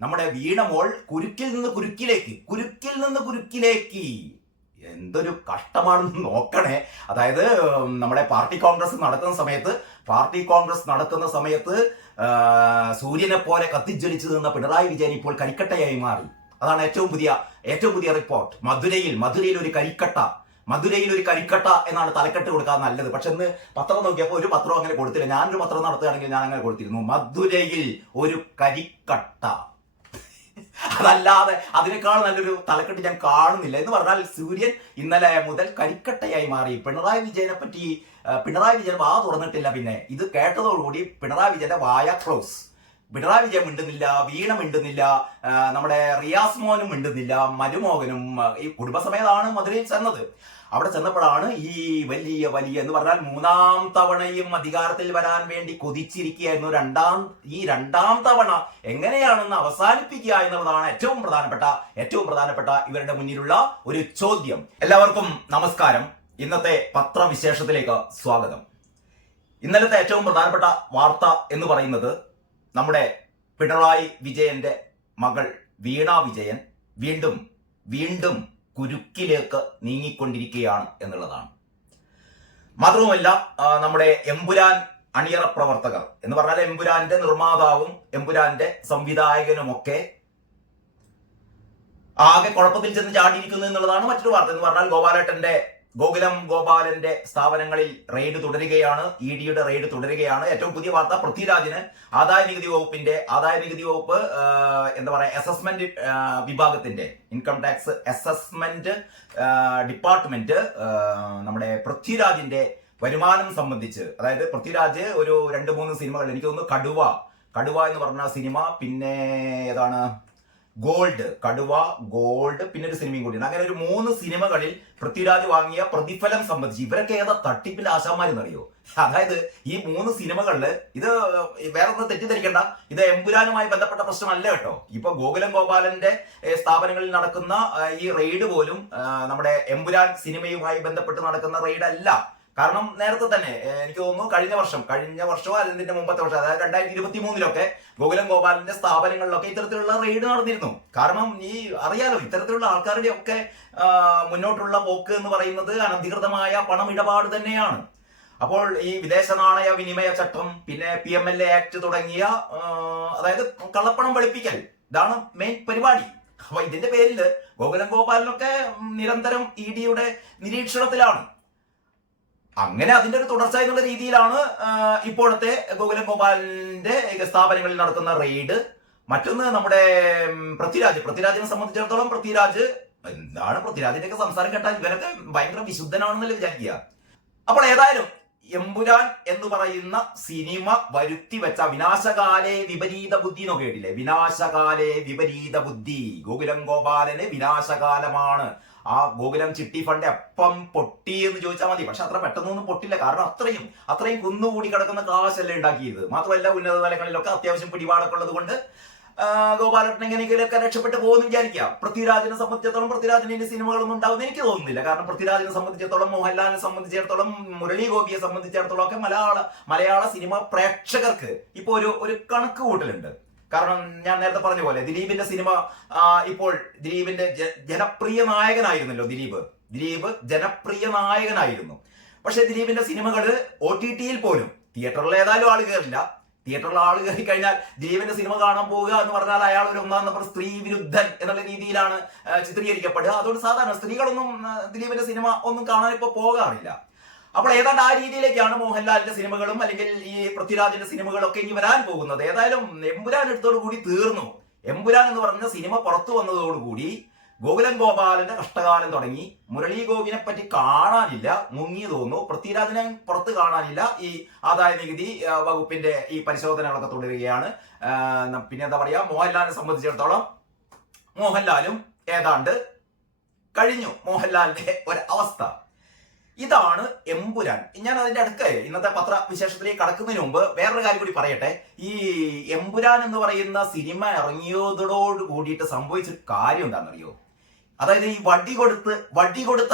നമ്മുടെ വീണമോൾ കുരുക്കിൽ നിന്ന് കുരുക്കിലേക്ക് എന്തൊരു കഷ്ടമാണെന്ന് നോക്കണേ. അതായത് നമ്മുടെ പാർട്ടി കോൺഗ്രസ് നടക്കുന്ന സമയത്ത് സൂര്യനെ പോലെ കത്തിജ്വലിച്ചു നിന്ന പിണറായി വിജയൻ ഇപ്പോൾ കരിക്കട്ടയായി മാറി. അതാണ് ഏറ്റവും പുതിയ റിപ്പോർട്ട്. മധുരയിൽ ഒരു കരിക്കട്ട എന്നാണ് തലക്കെട്ട് കൊടുക്കാൻ നല്ലത്. പക്ഷെ ഇന്ന് പത്രം നോക്കിയപ്പോൾ ഒരു പത്രം അങ്ങനെ കൊടുത്തില്ല. ഞാനൊരു പത്രം നടത്തുകയാണെങ്കിൽ ഞാൻ അങ്ങനെ കൊടുത്തിരുന്നു, മധുരയിൽ ഒരു കരിക്കട്ട. അതല്ലാതെ അതിനേക്കാൾ നല്ലൊരു തലക്കെട്ട് ഞാൻ കാണുന്നില്ല. എന്ന് പറഞ്ഞാൽ സൂര്യൻ ഇന്നലെ മുതൽ കരിക്കട്ടയായി മാറി. പിണറായി വിജയൻ വാ തുറന്നിട്ടില്ല. പിന്നെ ഇത് കേട്ടതോടുകൂടി പിണറായി വിജയന്റെ വായ ക്ലോസ്. പിണറായി വിജയൻ മിണ്ടുന്നില്ല, വീണ മിണ്ടുന്നില്ല, നമ്മുടെ റിയാസ് മോനും മിണ്ടുന്നില്ല, മരുമോഹനും ഈ കുടുംബസമേതാണ് മധുരയിൽ ചെന്നത്. അവിടെ ചെന്നപ്പോഴാണ് ഈ വലിയ എന്ന് പറഞ്ഞാൽ 3ാം തവണയും അധികാരത്തിൽ വരാൻ വേണ്ടി കൊതിച്ചിരിക്കുകയായിരുന്നു. രണ്ടാം തവണ എങ്ങനെയാണെന്ന് അവസാനിപ്പിക്കുക എന്നുള്ളതാണ് ഏറ്റവും പ്രധാനപ്പെട്ട ഇവരുടെ മുന്നിലുള്ള ഒരു ചോദ്യം. എല്ലാവർക്കും നമസ്കാരം. ഇന്നത്തെ പത്രവിശേഷത്തിലേക്ക് സ്വാഗതം. ഇന്നലത്തെ ഏറ്റവും പ്രധാനപ്പെട്ട വാർത്ത എന്ന് പറയുന്നത് നമ്മുടെ പിണറായി വിജയന്റെ മകൾ വീണ വിജയൻ വീണ്ടും കുരുക്കിലേക്ക് നീങ്ങിക്കൊണ്ടിരിക്കുകയാണ് എന്നുള്ളതാണ്. മാത്രവുമല്ല, നമ്മുടെ എമ്പുരാൻ അണിയറ പ്രവർത്തകർ എന്ന് പറഞ്ഞാൽ എമ്പുരാന്റെ നിർമ്മാതാവും എമ്പുരാന്റെ സംവിധായകനുമൊക്കെ ആകെ കുഴപ്പത്തിൽ ചെന്ന് ചാടിയിരിക്കുന്നു എന്നുള്ളതാണ് മറ്റൊരു വാർത്ത. എന്ന് പറഞ്ഞാൽ ഗോപാലന്റെ സ്ഥാപനങ്ങളിൽ റെയ്ഡ് തുടരുകയാണ്, ഇഡിയുടെ റെയ്ഡ് തുടരുകയാണ്. ഏറ്റവും പുതിയ വാർത്ത, പൃഥ്വിരാജിന് ആദായ നികുതി വകുപ്പ് അസസ്മെന്റ് വിഭാഗത്തിന്റെ ഇൻകം ടാക്സ് അസസ്മെന്റ് ഡിപ്പാർട്ട്മെന്റ് നമ്മുടെ പൃഥ്വിരാജിന്റെ വരുമാനം സംബന്ധിച്ച്, അതായത് പൃഥ്വിരാജ് ഒരു 2-3 സിനിമകൾ, എനിക്ക് തോന്നുന്നു കടുവ എന്ന് പറഞ്ഞ സിനിമ, പിന്നെ ഏതാണ് ഗോൾഡ്, പിന്നെ ഒരു സിനിമയും കൂടിയാണ്. അങ്ങനെ ഒരു 3 സിനിമകളിൽ പൃഥ്വിരാജ് വാങ്ങിയ പ്രതിഫലം സംബന്ധിച്ച് ഇവരൊക്കെ ഏതാ തട്ടിപ്പിന്റെ ആശാന്മാരെന്നറിയോ? അതായത് ഈ 3 സിനിമകളില്, ഇത് വേറെ ഒന്നും തെറ്റിദ്ധരിക്കണ്ട, ഇത് എമ്പുരാനുമായി ബന്ധപ്പെട്ട പ്രശ്നമല്ല കേട്ടോ. ഇപ്പൊ ഗോപാലന്റെ സ്ഥാപനങ്ങളിൽ നടക്കുന്ന ഈ റെയ്ഡ് പോലും നമ്മുടെ എമ്പുരാൻ സിനിമയുമായി ബന്ധപ്പെട്ട് നടക്കുന്ന റെയ്ഡ് അല്ല. കാരണം നേരത്തെ തന്നെ എനിക്ക് തോന്നുന്നു കഴിഞ്ഞ വർഷമോ അല്ലെങ്കിൽ മുമ്പത്തെ വർഷം, അതായത് 2023 ഗോപാലന്റെ സ്ഥാപനങ്ങളിലൊക്കെ ഇത്തരത്തിലുള്ള റെയ്ഡ് നടന്നിരുന്നു. കാരണം ഈ അറിയാലോ, ഇത്തരത്തിലുള്ള ആൾക്കാരുടെ ഒക്കെ മുന്നോട്ടുള്ള പോക്ക് എന്ന് പറയുന്നത് അനധികൃതമായ പണമിടപാട് തന്നെയാണ്. അപ്പോൾ ഈ വിദേശ നാണയ വിനിമയ ചട്ടം, പിന്നെ PMLA ആക്ട് തുടങ്ങിയ, അതായത് കള്ളപ്പണം വെളുപ്പിക്കൽ, ഇതാണ് മെയിൻ പരിപാടി. അപ്പൊ ഇതിന്റെ പേരിൽ ഗോപാലനൊക്കെ നിരന്തരം EDയുടെ നിരീക്ഷണത്തിലാണ്. അങ്ങനെ അതിന്റെ ഒരു തുടർച്ച എന്നുള്ള രീതിയിലാണ് ഇപ്പോഴത്തെ ഗോപാലന്റെ സ്ഥാപനങ്ങളിൽ നടക്കുന്ന റെയ്ഡ്. മറ്റൊന്ന് നമ്മുടെ പൃഥ്വിരാജിനെ സംബന്ധിച്ചിടത്തോളം, പൃഥ്വിരാജിന്റെ ഒക്കെ സംസാരം കേട്ടാൽ ഇവരൊക്കെ ഭയങ്കര വിശുദ്ധനാണെന്നല്ലേ വിചാരിക്കുക. അപ്പോൾ ഏതായാലും എമ്പുരാൻ എന്ന് പറയുന്ന സിനിമ വരുത്തി വെച്ച വിനാശകാലേ വിപരീത ബുദ്ധി എന്നൊക്കെ കേട്ടില്ലേ? വിനാശകാലേ വിപരീത ബുദ്ധി. ഗോപാലന് വിനാശകാലമാണ്. ആ ഗോകുലം ചിട്ടി ഫണ്ട് എപ്പം പൊട്ടി എന്ന് ചോദിച്ചാൽ മതി. പക്ഷെ അത്ര പെട്ടെന്നൊന്നും പൊട്ടില്ല. കാരണം അത്രയും കുന്നുകൂടി കിടക്കുന്ന കാശല്ലേ ഉണ്ടാക്കിയത്. മാത്രമല്ല ഉന്നത തലങ്ങളിലൊക്കെ അത്യാവശ്യം പിടിപാടൊക്കെ ഉള്ളത് കൊണ്ട് ഗോപാലൻ എങ്ങനെയെങ്കിലുമൊക്കെ രക്ഷപ്പെട്ടു പോകുന്നു വിചാരിക്കാം. പൃഥ്വിരാജിനെ സംബന്ധിച്ചിടത്തോളം പൃഥ്വിരാജിന് ഇനി സിനിമകളൊന്നും ഉണ്ടാവുമെന്ന് എനിക്ക് തോന്നുന്നില്ല. കാരണം പൃഥ്വിരാജിനെ സംബന്ധിച്ചിടത്തോളം, മോഹൻലാലിനെ സംബന്ധിച്ചിടത്തോളം, മുരളി ഗോപിയെ സംബന്ധിച്ചിടത്തോളം ഒക്കെ മലയാള സിനിമ പ്രേക്ഷകർക്ക് ഇപ്പൊ ഒരു കണക്ക് കൂട്ടലുണ്ട്. കാരണം ഞാൻ നേരത്തെ പറഞ്ഞ പോലെ ദിലീപിന്റെ സിനിമ ഇപ്പോൾ ദിലീപിന്റെ ജനപ്രിയ നായകനായിരുന്നല്ലോ. ദിലീപ് ജനപ്രിയ നായകനായിരുന്നു. പക്ഷെ ദിലീപിന്റെ സിനിമകള് OTTയിൽ പോലും, തിയേറ്ററിൽ ഏതായാലും ആള് കയറില്ല. തിയേറ്ററിൽ ആള് കയറി കഴിഞ്ഞാൽ ദിലീപിന്റെ സിനിമ കാണാൻ പോവുക എന്ന് പറഞ്ഞാൽ അയാൾ ഒരു 1-ാം നമ്പർ സ്ത്രീ വിരുദ്ധൻ എന്നുള്ള രീതിയിലാണ് ചിത്രീകരിക്കപ്പെടുക. അതുകൊണ്ട് സാധാരണ സ്ത്രീകളൊന്നും ദിലീപിന്റെ സിനിമ ഒന്നും കാണാൻ ഇപ്പൊ പോകാറില്ല. അപ്പോൾ ഏതാണ്ട് ആ രീതിയിലേക്കാണ് മോഹൻലാലിന്റെ സിനിമകളും അല്ലെങ്കിൽ ഈ പൃഥ്വിരാജിന്റെ സിനിമകളൊക്കെ ഇനി വരാൻ പോകുന്നത്. ഏതായാലും എമ്പുരാൻ എടുത്തോടുകൂടി തീർന്നു. എമ്പുരാൻ എന്ന് പറഞ്ഞ സിനിമ പുറത്തു വന്നതോടുകൂടി ഗോപാലന്റെ കഷ്ടകാലം തുടങ്ങി. മുരളി ഗോപിനെ പറ്റി കാണാനില്ല, മുങ്ങി തോന്നുന്നു. പൃഥ്വിരാജിനെ പുറത്ത് കാണാനില്ല. ഈ ആദായ നികുതി വകുപ്പിന്റെ ഈ പരിശോധനകളൊക്കെ തുടരുകയാണ്. പിന്നെ എന്താ പറയാ, മോഹൻലാലിനെ സംബന്ധിച്ചിടത്തോളം മോഹൻലാലും ഏതാണ്ട് കഴിഞ്ഞു. മോഹൻലാലിന്റെ ഒരവസ്ഥ ഇതാണ് എമ്പുരാൻ. ഞാൻ അതിന്റെ അടുത്ത് ഇന്നത്തെ പത്രവിശേഷത്തിലേക്ക് കടക്കുന്നതിന് മുമ്പ് വേറൊരു കാര്യം കൂടി പറയട്ടെ. ഈ എമ്പുരാൻ എന്ന് പറയുന്ന സിനിമ ഇറങ്ങിയതോട് കൂടിയിട്ട് സംഭവിച്ചൊരു കാര്യം എന്താണെന്നറിയോ? അതായത് ഈ വടി കൊടുത്ത്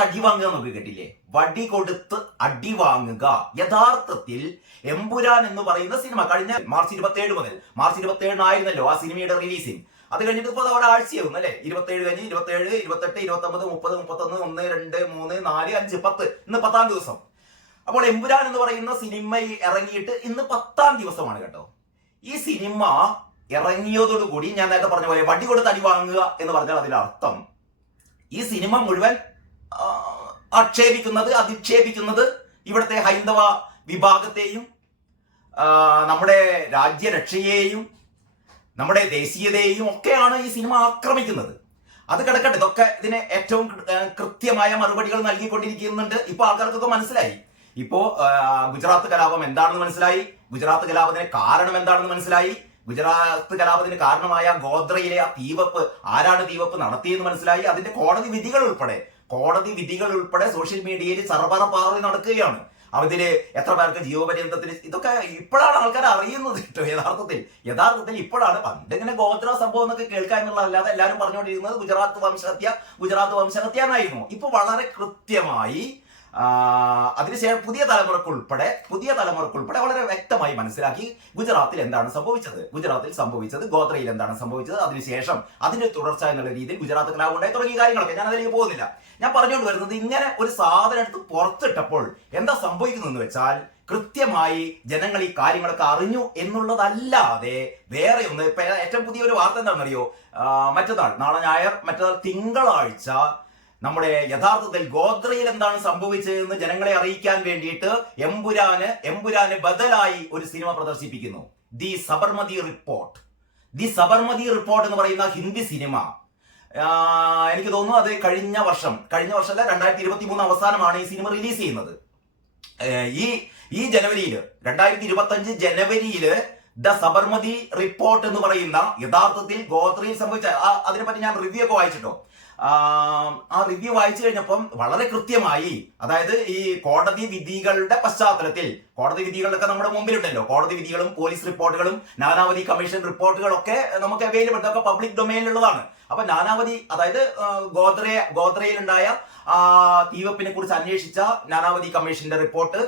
അടി വാങ്ങുക എന്നൊക്കെ കേട്ടില്ലേ? വടി കൊടുത്ത് അടി വാങ്ങുക. യഥാർത്ഥത്തിൽ എമ്പുരാൻ എന്ന് പറയുന്ന സിനിമ കഴിഞ്ഞ മാർച്ച് 27 മുതൽ, മാർച്ച് 27 ആ സിനിമയുടെ റിലീസിംഗ്. അത് കഴിഞ്ഞിട്ട് ഇപ്പോൾ ഒരാഴ്ചയാവും അല്ലെ, 27 കഴിഞ്ഞ് 27, 28, 29, 30, 31, 1, 2, 3, 4, 5, 10, ഇന്ന് 10-ാം ദിവസം. അപ്പോൾ എമ്പുരാൻ എന്ന് പറയുന്ന സിനിമ ഇറങ്ങിയിട്ട് ഇന്ന് 10-ാം ദിവസമാണ് കേട്ടോ. ഈ സിനിമ ഇറങ്ങിയതോടുകൂടി ഞാൻ നേരത്തെ പറഞ്ഞ പോലെ വടി കൊടുത്ത് അടി വാങ്ങുക എന്ന് പറഞ്ഞാൽ അതിന്റെ അർത്ഥം ഈ സിനിമ മുഴുവൻ അധിക്ഷേപിക്കുന്നത് ഇവിടുത്തെ ഹൈന്ദവ വിഭാഗത്തെയും നമ്മുടെ രാജ്യരക്ഷയെയും നമ്മുടെ ദേശീയതയെയും ഒക്കെയാണ് ഈ സിനിമ ആക്രമിക്കുന്നത്. അത് കിടക്കട്ടെ, ഇതൊക്കെ ഇതിന് ഏറ്റവും കൃത്യമായ മറുപടികൾ നൽകിക്കൊണ്ടിരിക്കുന്നുണ്ട്. ഇപ്പൊ ആൾക്കാർക്കൊക്കെ മനസ്സിലായി. ഇപ്പോ ഗുജറാത്ത് കലാപം എന്താണെന്ന് മനസ്സിലായി, ഗുജറാത്ത് കലാപത്തിന് കാരണം എന്താണെന്ന് മനസ്സിലായി, ഗുജറാത്ത് കലാപത്തിന് കാരണമായ ഗോദ്രയിലെ ആ തീവപ്പ് ആരാണ് തീവപ്പ് നടത്തിയെന്ന് മനസ്സിലായി. അതിന്റെ കോടതി വിധികൾ ഉൾപ്പെടെ സോഷ്യൽ മീഡിയയിൽ സർവ്വപാറി നടക്കുകയാണ്. അതില് എത്ര പേർക്ക് ജീവപര്യന്തത്തിന്, ഇതൊക്കെ ഇപ്പോഴാണ് ആൾക്കാർ അറിയുന്നത് കേട്ടോ. യഥാർത്ഥത്തിൽ ഇപ്പോഴാണ്. പണ്ടിങ്ങനെ ഗോത്ര സംഭവം എന്നൊക്കെ കേൾക്കുക എന്നുള്ളതല്ലാതെ എല്ലാവരും പറഞ്ഞുകൊണ്ടിരുന്നത് ഗുജറാത്ത് വംശഹത്യ എന്നായിരുന്നു. ഇപ്പൊ വളരെ കൃത്യമായി അതിനുശേഷം പുതിയ തലമുറക്കുൾപ്പെടെ വളരെ വ്യക്തമായി മനസ്സിലാക്കി ഗുജറാത്തിൽ എന്താണ് സംഭവിച്ചത്, ഗോത്രയിൽ എന്താണ് സംഭവിച്ചത്, അതിനുശേഷം അതിന്റെ തുടർച്ച എന്നുള്ള രീതിയിൽ ഗുജറാത്ത് കലാപം ഉണ്ടായി തുടങ്ങിയ കാര്യങ്ങളൊക്കെ ഞാൻ അതിലേക്ക് പോകുന്നില്ല. ഞാൻ പറഞ്ഞുകൊണ്ട് വരുന്നത്, ഇങ്ങനെ ഒരു സാധനം എടുത്ത് പുറത്തിട്ടപ്പോൾ എന്താ സംഭവിക്കുന്നതെന്ന് വെച്ചാൽ കൃത്യമായി ജനങ്ങൾ ഈ കാര്യങ്ങളൊക്കെ അറിഞ്ഞു എന്നുള്ളതല്ലാതെ വേറെ ഒന്ന്. ഇപ്പൊ ഏറ്റവും പുതിയ ഒരു വാർത്ത എന്താണെന്നറിയോ, നാളെ ഞായർ, മറ്റന്നാൾ തിങ്കളാഴ്ച നമ്മുടെ യഥാർത്ഥത്തിൽ ഗോദ്രയിൽ എന്താണ് സംഭവിച്ചതെന്ന് ജനങ്ങളെ അറിയിക്കാൻ വേണ്ടിയിട്ട് എമ്പുരാന് ബദലായി ഒരു സിനിമ പ്രദർശിപ്പിക്കുന്നു. ദി സബർമതി റിപ്പോർട്ട് എന്ന് പറയുന്ന ഹിന്ദി സിനിമ. എനിക്ക് തോന്നുന്നു അത് കഴിഞ്ഞ വർഷമല്ല, 2023 അവസാനമാണ് ഈ സിനിമ റിലീസ് ചെയ്യുന്നത്. ഈ ജനുവരിയിൽ 2025 ജനുവരിയിൽ ദ സബർമതി റിപ്പോർട്ട് എന്ന് പറയുന്ന യഥാർത്ഥത്തിൽ ഗോത്രയിൽ സംഭവിച്ച അതിനെപ്പറ്റി ഞാൻ റിവ്യൂ ഒക്കെ വായിച്ചിട്ടോ. ആ റിവ്യൂ വായിച്ചു കഴിഞ്ഞപ്പം വളരെ കൃത്യമായി, അതായത് ഈ കോടതി വിധികളുടെ പശ്ചാത്തലത്തിൽ, കോടതി വിധികളൊക്കെ നമ്മുടെ മുമ്പിലുണ്ടല്ലോ, കോടതി വിധികളും പോലീസ് റിപ്പോർട്ടുകളും നാനാവധി കമ്മീഷൻ റിപ്പോർട്ടുകളൊക്കെ നമുക്ക് അവൈലബിൾ, ഇതൊക്കെ പബ്ലിക് ഡൊമൈനിലുള്ളതാണ്. അപ്പൊ നാനാവധി, അതായത് ഗോദ്രയിലുണ്ടായ തീവപ്പിനെ കുറിച്ച് അന്വേഷിച്ച നാനാവധി കമ്മീഷന്റെ റിപ്പോർട്ട്,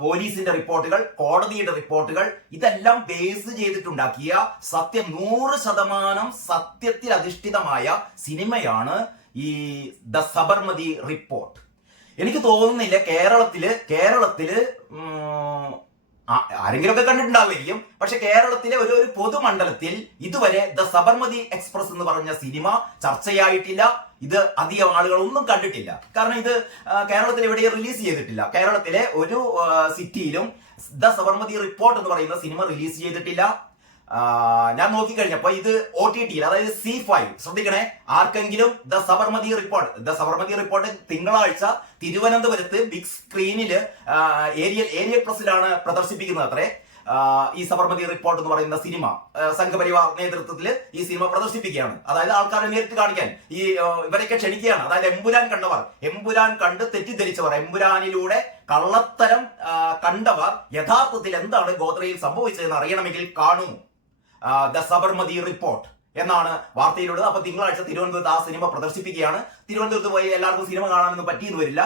പോലീസിന്റെ റിപ്പോർട്ടുകൾ, കോടതിയുടെ റിപ്പോർട്ടുകൾ, ഇതെല്ലാം ബേസ് ചെയ്തിട്ടുണ്ടാക്കിയ 100% സത്യത്തിൽ അധിഷ്ഠിതമായ സിനിമയാണ് ഈ ദ സബർമതി റിപ്പോർട്ട്. എനിക്ക് തോന്നുന്നില്ല കേരളത്തില് ആരെങ്കിലുമൊക്കെ കണ്ടിട്ടുണ്ടാവുമായിരിക്കും. പക്ഷെ കേരളത്തിലെ ഒരു പൊതുമണ്ഡലത്തിൽ ഇതുവരെ ദ സബർമതി എക്സ്പ്രസ് എന്ന് പറഞ്ഞ സിനിമ ചർച്ചയായിട്ടില്ല. ഇത് അധികം ആളുകളൊന്നും കണ്ടിട്ടില്ല. കാരണം ഇത് കേരളത്തിൽ എവിടെയും റിലീസ് ചെയ്തിട്ടില്ല. കേരളത്തിലെ ഒരു സിറ്റിയിലും ദ സബർമതി റിപ്പോർട്ട് എന്ന് പറയുന്ന സിനിമ റിലീസ് ചെയ്തിട്ടില്ല. ഞാൻ നോക്കിക്കഴിഞ്ഞപ്പോ ഇത് OTT, അതായത് C5, ശ്രദ്ധിക്കണേ, ആർക്കെങ്കിലും ദ സബർമതി റിപ്പോർട്ട് തിങ്കളാഴ്ച തിരുവനന്തപുരത്ത് ബിഗ് സ്ക്രീനില് ഏരിയൽ പ്രസിലാണ് പ്രദർശിപ്പിക്കുന്നത് അത്രേ. ഈ സബർമതി റിപ്പോർട്ട് എന്ന് പറയുന്ന സിനിമ സംഘപരിവാർ നേതൃത്വത്തിൽ ഈ സിനിമ പ്രദർശിപ്പിക്കുകയാണ്. അതായത് ആൾക്കാരെ നേരിട്ട് കാണിക്കാൻ ഇവരൊക്കെ ക്ഷണിക്കുകയാണ്. അതായത് എമ്പുരാൻ കണ്ട് തെറ്റിദ്ധരിച്ചവർ, എമ്പുരാനിലൂടെ കള്ളത്തരം കണ്ടവർ യഥാർത്ഥത്തിൽ എന്താണ് ഗോത്രയിൽ സംഭവിച്ചതെന്ന് അറിയണമെങ്കിൽ കാണൂ ദ സബർമതി റിപ്പോർട്ട് എന്നാണ് വാർത്തയിലുള്ളത്. അപ്പൊ തിങ്കളാഴ്ച തിരുവനന്തപുരത്ത് ആ സിനിമ പ്രദർശിപ്പിക്കുകയാണ്. തിരുവനന്തപുരത്ത് പോയി എല്ലാവർക്കും സിനിമ കാണാനൊന്നും പറ്റിയെന്ന് വരില്ല.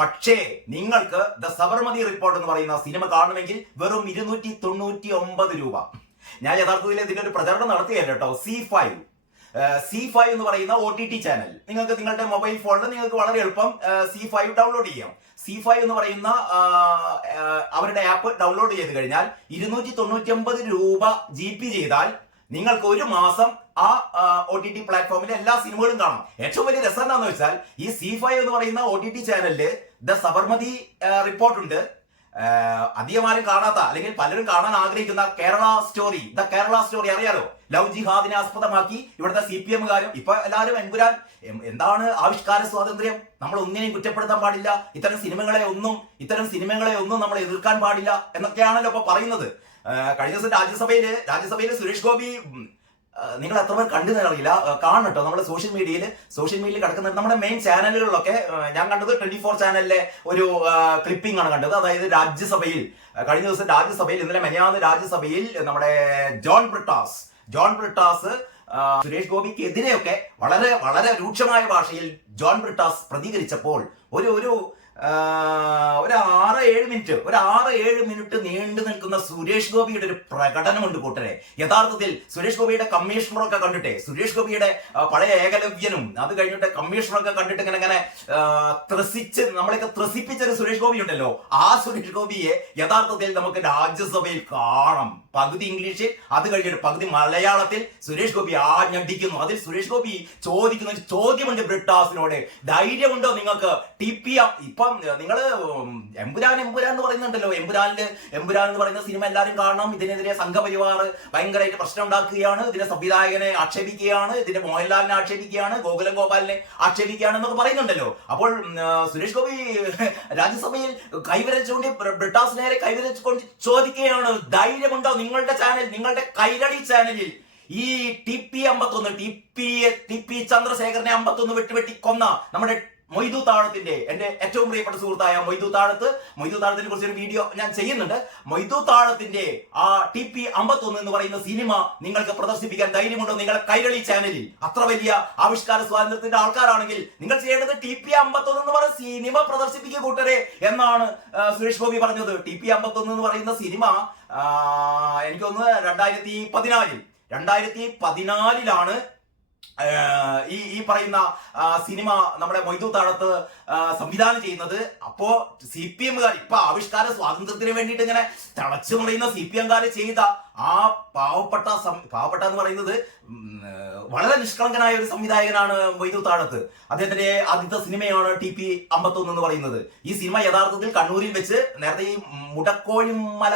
പക്ഷേ നിങ്ങൾക്ക് ദ സബർമതി റിപ്പോർട്ട് എന്ന് പറയുന്ന സിനിമ കാണണമെങ്കിൽ വെറും 299 രൂപ. ഞാൻ യഥാർത്ഥത്തിൽ ഇതിന്റെ ഒരു പ്രചരണം നടത്തുകയല്ല കേട്ടോ. C5 എന്ന് പറയുന്ന OTT ചാനൽ നിങ്ങൾക്ക് നിങ്ങളുടെ മൊബൈൽ ഫോണിൽ നിങ്ങൾക്ക് വളരെ എളുപ്പം C5 ഡൗൺലോഡ് ചെയ്യാം. C5 എന്ന് പറയുന്ന അവരുടെ ആപ്പ് ഡൗൺലോഡ് ചെയ്ത് കഴിഞ്ഞാൽ 299 രൂപ GB ചെയ്താൽ നിങ്ങൾക്ക് ഒരു മാസം ആ OTT പ്ലാറ്റ്ഫോമിലെ എല്ലാ സിനിമകളും കാണാം. ഏറ്റവും വലിയ രസം എന്താണെന്ന് വെച്ചാൽ ഈ C5 എന്ന് പറയുന്ന OTT ചാനലില് ദ സബർമതി റിപ്പോർട്ട് ഉണ്ട്. അധികം ആരും കാണാത്ത, അല്ലെങ്കിൽ പലരും കാണാൻ ആഗ്രഹിക്കുന്ന കേരള സ്റ്റോറി അറിയാലോ. ലവ് ജിഹാദിനെ ആസ്പദമാക്കി ഇവിടുത്തെ CPM-കാരും ഇപ്പൊ എല്ലാവരും എമ്പുരാൻ എന്താണ് ആവിഷ്കാര സ്വാതന്ത്ര്യം, നമ്മൾ ഒന്നിനെയും കുറ്റപ്പെടുത്താൻ പാടില്ല, ഇത്തരം സിനിമകളെ ഒന്നും നമ്മൾ എതിർക്കാൻ പാടില്ല എന്നൊക്കെയാണല്ലോ ഇപ്പൊ പറയുന്നത്. കഴിഞ്ഞ ദിവസം രാജ്യസഭയില് സുരേഷ് ഗോപി, നിങ്ങൾ എത്ര പേർ കണ്ടെന്ന് അറിയില്ല, കാണട്ടോ. നമ്മുടെ സോഷ്യൽ മീഡിയയിൽ കിടക്കുന്ന നമ്മുടെ മെയിൻ ചാനലുകളിലൊക്കെ ഞാൻ കണ്ടത് 24 ചാനലിലെ ഒരു ക്ലിപ്പിംഗ് ആണ് കണ്ടത്. അതായത് കഴിഞ്ഞ ദിവസം രാജ്യസഭയിൽ, ഇന്നലെ മെനിയാന്ന് രാജ്യസഭയിൽ നമ്മുടെ ജോൺ ബ്രിട്ടാസ് സുരേഷ് ഗോപിക്കെതിരെയൊക്കെ വളരെ വളരെ രൂക്ഷമായ ഭാഷയിൽ ജോൺ ബ്രിട്ടാസ് പ്രതികരിച്ചപ്പോൾ ഒരു ഒരു 6-7 മിനിറ്റ് നീണ്ടു നിൽക്കുന്ന സുരേഷ് ഗോപിയുടെ ഒരു പ്രകടനമുണ്ട് കൂട്ടരെ. യഥാർത്ഥത്തിൽ സുരേഷ് ഗോപിയുടെ കമ്മീഷണറൊക്കെ കണ്ടിട്ടെ, സുരേഷ് ഗോപിയുടെ പഴയ ഏകലവ്യനും അത് കഴിഞ്ഞിട്ട് കമ്മീഷണറൊക്കെ കണ്ടിട്ട് ഇങ്ങനെ ത്രസിച്ച് നമ്മളെയൊക്കെ ത്രസിപ്പിച്ച ഒരു സുരേഷ് ഗോപി ഉണ്ടല്ലോ, ആ സുരേഷ് ഗോപിയെ യഥാർത്ഥത്തിൽ നമുക്ക് രാജ്യസഭയിൽ കാണാം. പകുതി ഇംഗ്ലീഷിൽ, അത് കഴിഞ്ഞിട്ട് പകുതി മലയാളത്തിൽ സുരേഷ് ഗോപി ആഞ്ഞടിക്കുന്നു. അതിൽ സുരേഷ് ഗോപി ചോദിക്കുന്ന ഒരു ചോദ്യമുണ്ട് ബ്രിട്ടാസിനോട്, ധൈര്യമുണ്ടോ നിങ്ങൾക്ക് ഇപ്പം നിങ്ങള് എമ്പുരാൻ എന്ന് പറയുന്നുണ്ടല്ലോ, എമ്പുരാൻ എന്ന് പറയുന്ന സിനിമ എല്ലാവരും കാണണം. ഇതിനെതിരെ സംഘപരിവാർ ഭയങ്കരമായിട്ട് പ്രശ്നം ഉണ്ടാക്കുകയാണ്, ഇതിന്റെ സംവിധായകനെ ആക്ഷേപിക്കുകയാണ്, ഇതിന്റെ മോഹൻലാലിനെ ആക്ഷേപിക്കുകയാണ്, ഗോകുലം ഗോപാലിനെ ആക്ഷേപിക്കുകയാണ് എന്നൊക്കെ പറയുന്നുണ്ടല്ലോ. അപ്പോൾ സുരേഷ് ഗോപി രാജ്യസഭയിൽ കൈവരച്ചുകൊണ്ട് ബ്രിട്ടാസ് നേരെ കൈവരച്ചുകൊണ്ട് ചോദിക്കുകയാണ്, ധൈര്യമുണ്ടോ നിങ്ങളുടെ ചാനൽ, നിങ്ങളുടെ കൈരളി ചാനലിൽ ഈ ടി പി ചന്ദ്രശേഖരനെ 51 വെട്ടി കൊന്ന നമ്മുടെ മൊയ്തു താഴത്തിന്റെ, എന്റെ ഏറ്റവും പ്രിയപ്പെട്ട സുഹൃത്തായ മൊയ്തു താഴത്തിനെ കുറിച്ചൊരു വീഡിയോ ഞാൻ ചെയ്യുന്നുണ്ട്. മൊയ്തു താഴത്തിന്റെ ആ TP51 എന്ന് പറയുന്ന സിനിമ നിങ്ങൾക്ക് പ്രദർശിപ്പിക്കാൻ ധൈര്യമുണ്ടോ നിങ്ങളുടെ കൈരളി ചാനലിൽ? അത്ര വലിയ ആവിഷ്കാര സ്വാതന്ത്ര്യത്തിന്റെ ആൾക്കാരാണെങ്കിൽ നിങ്ങൾ ചെയ്യേണ്ടത് TP51 എന്ന് പറയുന്ന സിനിമ പ്രദർശിപ്പിക്കുക കൂട്ടരെ എന്നാണ് സുരേഷ് ഗോപി പറഞ്ഞത്. TP51 എന്ന് പറയുന്ന സിനിമ എനിക്ക് തോന്നുന്നത് 2014 ഈ പറയുന്ന സിനിമ നമ്മുടെ മൊയ്തു താഴത്ത് സംവിധാനം ചെയ്യുന്നത്. അപ്പോ CPM-കാർ ഇപ്പൊ ആവിഷ്കാര സ്വാതന്ത്ര്യത്തിന് വേണ്ടിയിട്ട് ഇങ്ങനെ തിളച്ചു പറയുന്ന CPM-കാർ ചെയ്ത ആ പാവപ്പെട്ട എന്ന് പറയുന്നത് വളരെ നിഷ്കളങ്കനായ ഒരു സംവിധായകനാണ് മൊയ്തു താഴത്ത്. അദ്ദേഹത്തിന്റെ ആദ്യത്തെ സിനിമയാണ് TP51 എന്ന് പറയുന്നത്. ഈ സിനിമ യഥാർത്ഥത്തിൽ കണ്ണൂരിൽ വെച്ച് നേരത്തെ ഈ മുടക്കോഴിമല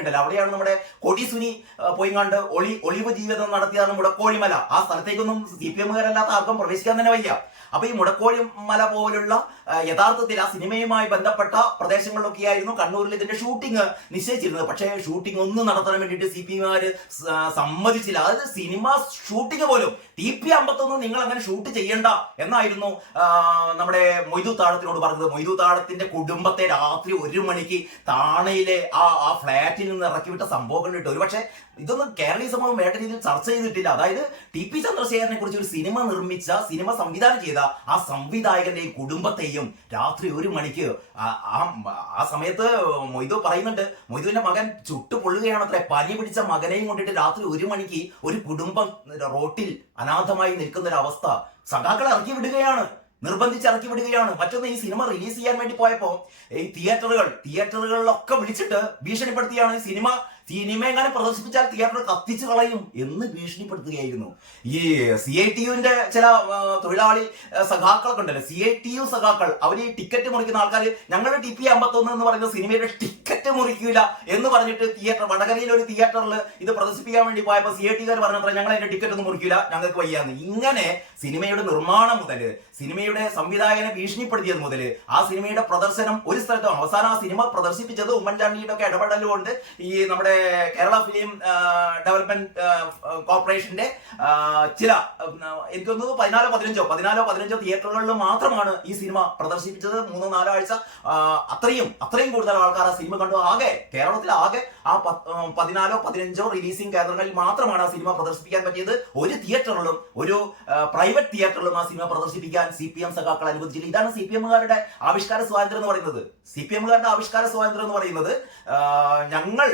ഉണ്ടല്ലോ, അവിടെയാണ് നമ്മുടെ കൊടിസുനി പോയിങ്ങാണ്ട് ഒളിവ് ജീവിതം നടത്തിയതാണ് മുടക്കോഴിമല. ആ സ്ഥലത്തേക്കൊന്നും CPM-കാരല്ലാത്ത ആർക്കും പ്രവേശിക്കാൻ തന്നെ വയ്യ. അപ്പൊ ഈ മുടക്കോഴിമല പോലുള്ള യഥാർത്ഥത്തിൽ ആ സിനിമയുമായി ബന്ധപ്പെട്ട പ്രദേശങ്ങളിലൊക്കെയായിരുന്നു കണ്ണൂരിൽ ഇതിന്റെ ഷൂട്ടിംഗ് നിശ്ചയിച്ചിരുന്നത്. പക്ഷേ ഷൂട്ടിംഗ് ഒന്നും നടത്താൻ വേണ്ടിയിട്ട് CPM-കാര് സമ്മതിച്ചില്ല. അതായത് സിനിമ ഷൂട്ടിംഗ് പോലും TP51 നിങ്ങൾ അങ്ങനെ ഷൂട്ട് ചെയ്യണ്ട എന്നായിരുന്നു നമ്മുടെ മൊയ്തു താഴത്തിനോട് പറഞ്ഞത്. മൊയ്തു താഴത്തിന്റെ കുടുംബത്തെ രാത്രി 1 മണിക്ക് താണയിലെ ആ ഫ്ലാറ്റിൽ നിന്ന് ഇറക്കിവിട്ട സംഭവങ്ങൾ ഇട്ട്. ഒരുപക്ഷെ ഇതൊന്നും കേരളീയ സമൂഹം വേണ്ട രീതിയിൽ ചർച്ച ചെയ്തിട്ടില്ല. അതായത് TP ചന്ദ്രശേഖരനെ കുറിച്ച് ഒരു സിനിമ നിർമ്മിച്ച, സിനിമ സംവിധാനം ചെയ്ത ആ സംവിധായകന്റെയും കുടുംബത്തെയും രാത്രി 1 മണിക്ക് ആ സമയത്ത് മൊയ്തു പറയുന്നുണ്ട്, മൊയ്തുവിന്റെ മകൻ ചുട്ടു പൊള്ളുകയാണ് അത്ര. പനി പിടിച്ച മകനെയും കൊണ്ടിട്ട് രാത്രി 1 മണിക്ക് ഒരു കുടുംബം റോട്ടിൽ അനാഥമായി നിൽക്കുന്ന ഒരു അവസ്ഥ. സഖാക്കളെ ഇറക്കി വിടുകയാണ്, നിർബന്ധിച്ച് ഇറക്കി വിടുകയാണ്. മറ്റൊന്ന്, ഈ സിനിമ റിലീസ് ചെയ്യാൻ വേണ്ടി പോയപ്പോ ഈ തിയേറ്ററുകളിലൊക്കെ വിളിച്ചിട്ട് ഭീഷണിപ്പെടുത്തിയാണ് സിനിമ എങ്ങനെ പ്രദർശിപ്പിച്ചാൽ തിയേറ്റർ കത്തിച്ചു കളയും എന്ന് ഭീഷണിപ്പെടുത്തുകയായിരുന്നു. ഈ CITU-വിന്റെ ചില തൊഴിലാളി സഖാക്കളൊക്കെ ഉണ്ടല്ലോ, CITU സഖാക്കൾ, അവർ ഈ ടിക്കറ്റ് മുറിക്കുന്ന ആൾക്കാർ ഞങ്ങളുടെ TP51 എന്ന് പറയുന്ന സിനിമയുടെ ടിക്കറ്റ് മുറിക്കില്ല എന്ന് പറഞ്ഞിട്ട് വടകരയിൽ ഒരു തിയേറ്ററിൽ ഇത് പ്രദർശിപ്പിക്കാൻ വേണ്ടി പോയപ്പോൾ CIT-കാർ പറഞ്ഞത്ര ഞങ്ങൾ അതിന്റെ ടിക്കറ്റ് ഒന്നും മുറിക്കില്ല, ഞങ്ങൾക്ക് വയ്യാന്ന്. ഇങ്ങനെ സിനിമയുടെ നിർമ്മാണം മുതൽ, സിനിമയുടെ സംവിധായകനെ ഭീഷണിപ്പെടുത്തിയത് മുതൽ ആ സിനിമയുടെ പ്രദർശനം ഒരു സ്ഥലത്തും, അവസാനം ആ സിനിമ പ്രദർശിപ്പിച്ചത് ഉമ്മൻചാണ്ടിയുടെ ഒക്കെ ഇടപെടലുകൊണ്ട് ഈ നമ്മുടെ കേരള ഫിലിം ഡെവലപ്മെന്റ് കോർപ്പറേഷന്റെ ചില എനിക്ക് തോന്നുന്നു 14-15 തിയേറ്ററുകളിൽ മാത്രമാണ് ഈ സിനിമ പ്രദർശിപ്പിച്ചത്. 3-4 ആഴ്ച അത്രയും കൂടുതൽ ആൾക്കാർ ആ സിനിമ കണ്ടു. കേരളത്തിൽ ആകെ ആ 14-15 റിലീസിംഗ് കേന്ദ്രങ്ങളിൽ മാത്രമാണ് ആ സിനിമ പ്രദർശിപ്പിക്കാൻ പറ്റിയത്. ഒരു തിയേറ്ററിലും, ഒരു പ്രൈവറ്റ് തിയേറ്ററിലും ആ സിനിമ പ്രദർശിപ്പിക്കാൻ CPM സഖാക്കൾ അനുവദിച്ചില്ല. ഇതാണ് CPM-കാരുടെ ആവിഷ്കാര സ്വാതന്ത്ര്യം എന്ന് പറയുന്നത്. CPM-കാരുടെ ആവിഷ്കാര സ്വാതന്ത്ര്യം എന്ന് പറയുന്നത് ഞങ്ങൾ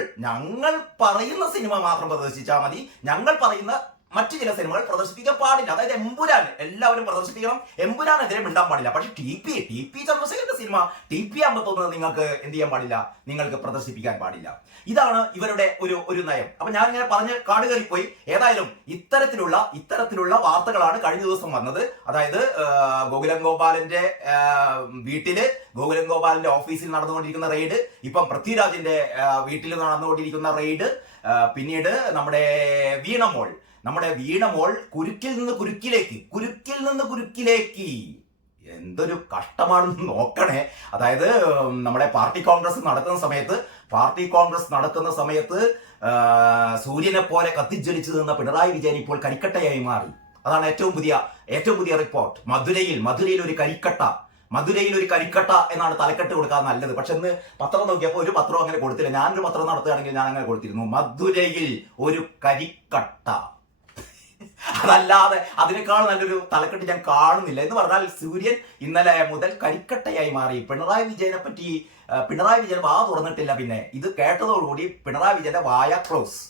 പറയുന്ന സിനിമ മാത്രം പ്രദർശിച്ചാൽ മതി, ഞങ്ങൾ പറയുന്ന മറ്റു ചില സിനിമകൾ പ്രദർശിപ്പിക്കാൻ പാടില്ല. അതായത് എമ്പുരാൻ എല്ലാവരും പ്രദർശിപ്പിക്കണം, എമ്പുരാനെതിരെ മിണ്ടാൻ പാടില്ല. പക്ഷെ TP ചന്ദ്രശേഖരന്റെ സിനിമ TP51 നിങ്ങൾക്ക് എന്ത് ചെയ്യാൻ പാടില്ല, നിങ്ങൾക്ക് പ്രദർശിപ്പിക്കാൻ പാടില്ല. ഇതാണ് ഇവരുടെ ഒരു നയം. അപ്പൊ ഞാൻ ഇങ്ങനെ പറഞ്ഞ് കാട് കയറിപ്പോയി. ഏതായാലും ഇത്തരത്തിലുള്ള വാർത്തകളാണ് കഴിഞ്ഞ ദിവസം വന്നത്. അതായത് ഗോകുലം ഗോപാലന്റെ വീട്ടില്, ഗോകുലം ഗോപാലന്റെ ഓഫീസിൽ നടന്നുകൊണ്ടിരിക്കുന്ന റെയ്ഡ്, ഇപ്പം പൃഥ്വിരാജിന്റെ വീട്ടിൽ നടന്നുകൊണ്ടിരിക്കുന്ന റെയ്ഡ്, പിന്നീട് നമ്മുടെ വീണമോൾ കുരുക്കിൽ നിന്ന് കുരുക്കിലേക്ക് എന്തൊരു കഷ്ടമാണെന്ന് നോക്കണേ. അതായത് നമ്മുടെ പാർട്ടി കോൺഗ്രസ് നടക്കുന്ന സമയത്ത് സൂര്യനെ പോലെ കത്തിജ്വലിച്ചു നിന്ന പിണറായി വിജയൻ ഇപ്പോൾ കരിക്കട്ടയായി മാറി. അതാണ് ഏറ്റവും പുതിയ റിപ്പോർട്ട്. മധുരയിൽ ഒരു കരിക്കട്ട എന്നാണ് തലക്കെട്ട് കൊടുക്കാൻ നല്ലത്. പക്ഷെ ഇന്ന് പത്രം നോക്കിയപ്പോൾ ഒരു പത്രം അങ്ങനെ കൊടുത്തില്ല. ഞാനൊരു പത്രം നടത്തുകയാണെങ്കിൽ ഞാൻ അങ്ങനെ കൊടുത്തിരുന്നു, മധുരയിൽ ഒരു കരിക്കട്ട. അതല്ലാതെ അതിനേക്കാൾ നല്ലൊരു തലക്കെട്ട് ഞാൻ കാണുന്നില്ല. എന്ന് പറഞ്ഞാൽ സൂര്യൻ ഇന്നലെ മുതൽ കരിക്കട്ടയായി മാറി. പിണറായി വിജയനെ പറ്റി പിണറായി വിജയൻ വാ തുറന്നിട്ടില്ല. പിന്നെ ഇത് കേട്ടതോടുകൂടി പിണറായി വിജയന്റെ വായ ക്ലോസ്.